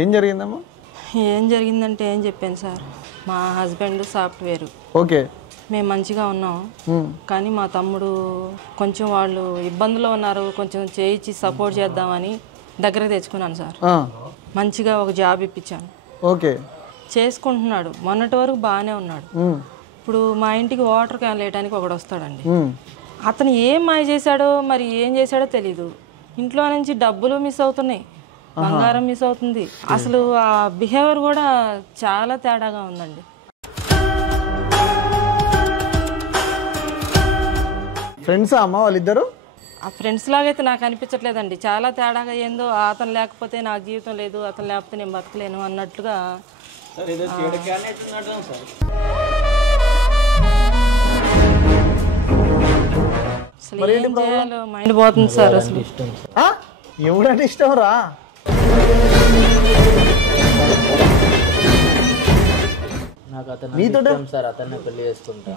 ఏం జరిగిందమ్మా? ఏం జరిగిందంటే ఏం చెప్పాను సార్, మా హస్బెండ్ సాఫ్ట్వేర్, ఓకే, మేము మంచిగా ఉన్నాం. కానీ మా తమ్ముడు కొంచెం వాళ్ళు ఇబ్బందులో ఉన్నారు, కొంచెం చేయించి సపోర్ట్ చేద్దామని దగ్గరకు తెచ్చుకున్నాను సార్. మంచిగా ఒక జాబ్ ఇప్పించాను. ఓకే, చేసుకుంటున్నాడు. మొన్నటి వరకు బాగానే ఉన్నాడు. ఇప్పుడు మా ఇంటికి వాటర్ క్యాన్ వేయడానికి ఒకడు వస్తాడండి. అతను ఏం మాయ చేశాడో మరి ఏం చేశాడో తెలీదు. ఇంట్లో నుంచి డబ్బులు మిస్ అవుతున్నాయి, బంగారం మిస్ అవుతుంది. అసలు ఆ బిహేవియర్ కూడా చాలా తేడాగా ఉందండి. ఫ్రెండ్సా అమ్మ వాళ్ళిద్దరు? ఆ ఫ్రెండ్స్ లాగైతే నాకు అనిపించట్లేదండి. చాలా తేడాగా ఏందో, అతను లేకపోతే నాకు జీవితం లేదు, అతను లేకపోతే నేను బతకలేను అన్నట్లుగా. అసలు ఏం చేయాలో మైండ్ పోతుంది సార్. అసలు ఎవడంటే ఇష్టం రా? నాకు అతను సార్, అతన్ని పెళ్లి చేసుకుంటా.